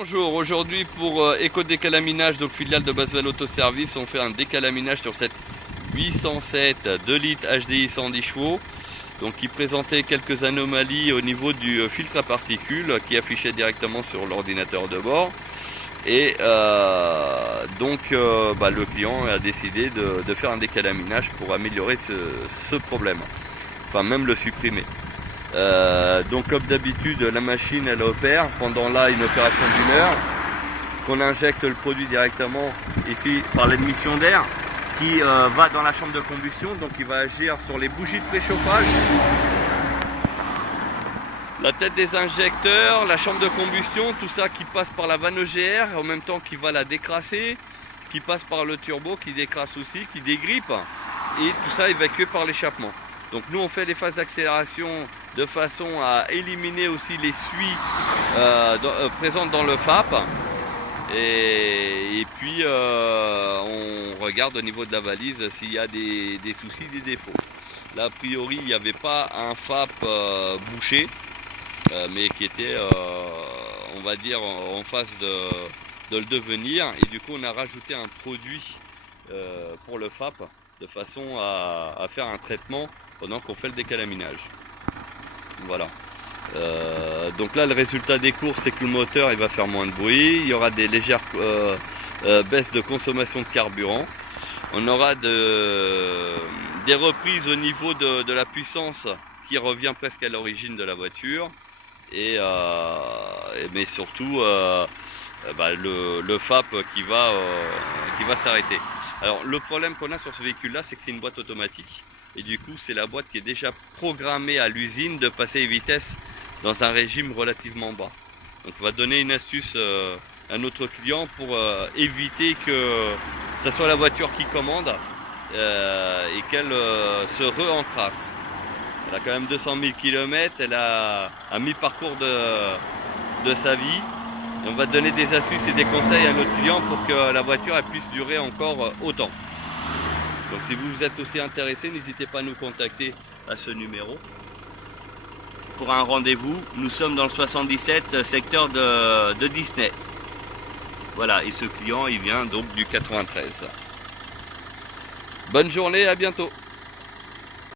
Bonjour, aujourd'hui pour Eco Décalaminage, donc filiale de Basvel Autoservice, on fait un décalaminage sur cette 807 2 litres HDI 110 chevaux, donc qui présentait quelques anomalies au niveau du filtre à particules qui affichait directement sur l'ordinateur de bord. Et le client a décidé de faire un décalaminage pour améliorer ce problème, enfin même le supprimer. Donc comme d'habitude, la machine elle opère pendant là une opération d'1 heure, qu'on injecte le produit directement ici par l'émission d'air qui va dans la chambre de combustion, donc il va agir sur les bougies de préchauffage, la tête des injecteurs, la chambre de combustion, tout ça qui passe par la vanne EGR, en même temps qui va la décrasser, qui passe par le turbo, qui décrasse aussi, qui dégrippe, et tout ça évacué par l'échappement. Donc nous on fait les phases d'accélération de façon à éliminer aussi les suies présentes dans le FAP. Et puis on regarde au niveau de la valise s'il y a des soucis, des défauts. Là a priori il n'y avait pas un FAP bouché, mais qui était on va dire en phase de le devenir. Et du coup on a rajouté un produit pour le FAP de façon à faire un traitement pendant qu'on fait le décalaminage. Voilà. Donc là le résultat des courses c'est que le moteur il va faire moins de bruit, il y aura des légères baisses de consommation de carburant, on aura des reprises au niveau de la puissance qui revient presque à l'origine de la voiture, mais surtout le FAP qui va s'arrêter. Alors le problème qu'on a sur ce véhicule là c'est que c'est une boîte automatique. Et du coup, c'est la boîte qui est déjà programmée à l'usine de passer les vitesses dans un régime relativement bas. Donc on va donner une astuce à notre client pour éviter que ce soit la voiture qui commande et qu'elle se re-encrasse. Elle a quand même 200 000 km, elle a un mi-parcours de sa vie. Et on va donner des astuces et des conseils à notre client pour que la voiture elle puisse durer encore autant. Donc si vous êtes aussi intéressé, n'hésitez pas à nous contacter à ce numéro pour un rendez-vous. Nous sommes dans le 77, secteur de Disney. Voilà, et ce client il vient donc du 93. Bonne journée, à bientôt.